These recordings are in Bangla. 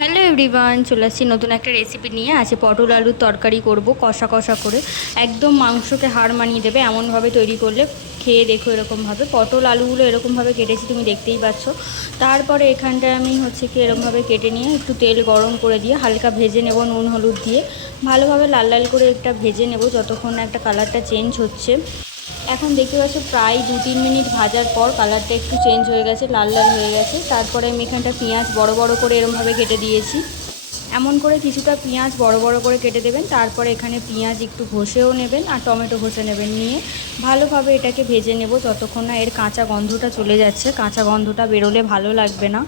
হ্যালো এভরিওয়ান, চলে আসছি নতুন একটা রেসিপি নিয়ে। আছে পটল আলুর তরকারি করব কষা কষা করে, একদম মাংসকে হাড় মানিয়ে দেবে এমনভাবে তৈরি করলে। খেয়ে দেখো এরকমভাবে পটল আলুগুলো এরকমভাবে কেটেছি, তুমি দেখতেই পাচ্ছ। তারপরে এখানটায় আমি কি এরকমভাবে কেটে নিয়ে একটু তেল গরম করে দিয়ে হালকা ভেজে নেব, নুন হলুদ দিয়ে ভালোভাবে লাল লাল করে একটা ভেজে নেব যতক্ষণ না একটা কালারটা চেঞ্জ হচ্ছে। এখন দেখতে পাচ্ছ প্রায় 2-3 মিনিট ভাজার পর কালারটা একটু চেঞ্জ হয়ে গেছে, লাল লাল হয়ে গেছে। তারপরে আমি এখানটা পেঁয়াজ বড় বড় করে এরমভাবে কেটে দিয়েছি। এমন করে কিছুটা পেঁয়াজ বড় বড় করে কেটে দেবেন। তারপরে এখানে পেঁয়াজ একটু ঘষেও নেবেন আর টমেটো ঘষে নেবেন, নিয়ে ভালোভাবে এটাকে ভেজে নেব যতক্ষণ না এর কাঁচা গন্ধটা চলে যাচ্ছে। কাঁচা গন্ধটা বেরোলে ভালো লাগবে না,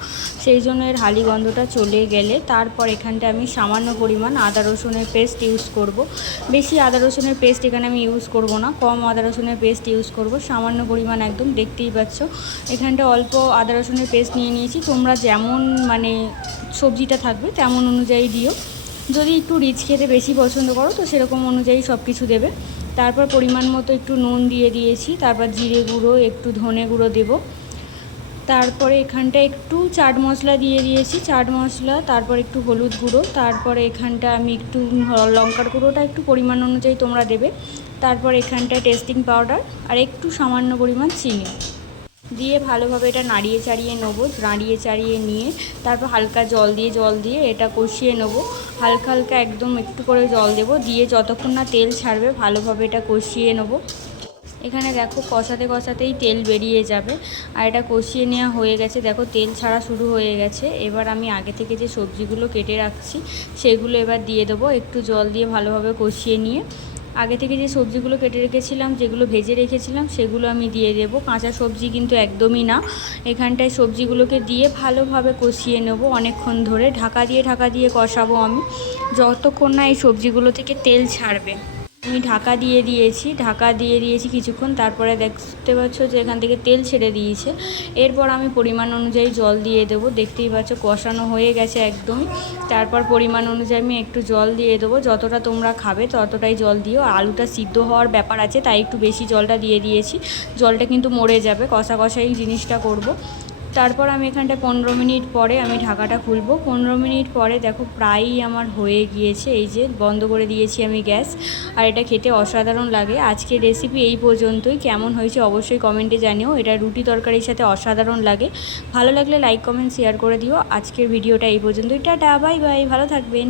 সেই জন্য এর হালি গন্ধটা চলে গেলে তারপর এখানটা আমি সামান্য পরিমাণ আদা রসুনের পেস্ট ইউজ করব। বেশি আদা রসুনের পেস্ট এখানে আমি ইউজ করব না, কম আদা রসুনের পেস্ট ইউজ করব, সামান্য পরিমাণ একদম। দেখতেই পাচ্ছ এখানটা অল্প আদা রসুনের পেস্ট নিয়ে নিয়েছি। তোমরা যেমন সবজিটা থাকবে তেমন অনুযায়ী দিও। যদি একটু রিচ খেতে বেশি পছন্দ করো তো সেরকম অনুযায়ী সব কিছু দেবে। তারপর পরিমাণ মতো একটু নুন দিয়ে দিয়েছি, তারপর জিরে গুঁড়ো, একটু ধনে গুঁড়ো দেবো। তারপরে এখানটা একটু চাট মশলা দিয়ে দিয়েছি, চাট মশলা, তারপর একটু হলুদ গুঁড়ো, তারপরে এখানটা আমি একটু লঙ্কার গুঁড়োটা একটু পরিমাণ অনুযায়ী তোমরা দেবে। তারপর এখানটায় টেস্টিং পাউডার আর একটু সামান্য পরিমাণ চিনি দিয়ে ভালোভাবে এটা নাড়িয়ে চাড়িয়ে নেবো। নাড়িয়ে চাড়িয়ে নিয়ে তারপর হালকা জল দিয়ে এটা কষিয়ে নেবো। হালকা হালকা একদম একটু করে জল দেবো, দিয়ে যতক্ষণ না তেল ছাড়বে ভালোভাবে এটা কষিয়ে নেবো। এখানে দেখো কষাতে কষাতেই তেল বেরিয়ে যাবে আর এটা কষিয়ে নেওয়া হয়ে গেছে। দেখো তেল ছাড়া শুরু হয়ে গেছে। এবার আমি আগে থেকে যে সবজিগুলো কেটে রাখছি সেগুলো এবার দিয়ে দেবো। একটু জল দিয়ে ভালোভাবে কষিয়ে নিয়ে আগে থেকে যে সবজিগুলো কেটে রেখেছিলাম, যেগুলো ভেজে রেখেছিলাম, সেগুলো আমি দিয়ে দেবো। কাঁচা সবজি কিন্তু একদমই না। এখানটায় সবজিগুলোকে দিয়ে ভালোভাবে কষিয়ে নেব অনেকক্ষণ ধরে। ঢাকা দিয়ে কষাবো আমি যতক্ষণ না এই সবজিগুলো থেকে তেল ছাড়বে। আমি ঢাকা দিয়ে দিয়েছি কিছুক্ষণ। তারপরে দেখতে পাচ্ছ যে এখান থেকে তেল ছেড়ে দিয়েছে। এরপর আমি পরিমাণ অনুযায়ী জল দিয়ে দেবো। দেখতেই পাচ্ছ কষানো হয়ে গেছে একদমই। তারপর পরিমাণ অনুযায়ী আমি একটু জল দিয়ে দেবো, যতটা তোমরা খাবে ততটাই জল দিও। আলুটা সিদ্ধ হওয়ার ব্যাপার আছে, তাই একটু বেশি জলটা দিয়ে দিয়েছি। জলটা কিন্তু মরে যাবে, কষা কষাই জিনিসটা করব। তারপর আমি এখানটা 15 মিনিট পরে আমি ঢাকাটা খুলবো। 15 মিনিট পরে দেখো প্রায়ই আমার হয়ে গিয়েছে। এই যে বন্ধ করে দিয়েছি আমি গ্যাস। আর এটা খেতে অসাধারণ লাগে। আজকের রেসিপি এই পর্যন্তই। কেমন হয়েছে অবশ্যই কমেন্টে জানিও। এটা রুটি তরকারির সাথে অসাধারণ লাগে। ভালো লাগলে লাইক কমেন্ট শেয়ার করে দিও। আজকের ভিডিওটা এই পর্যন্তই। টাটা, বাই বাই, ভালো থাকবেন।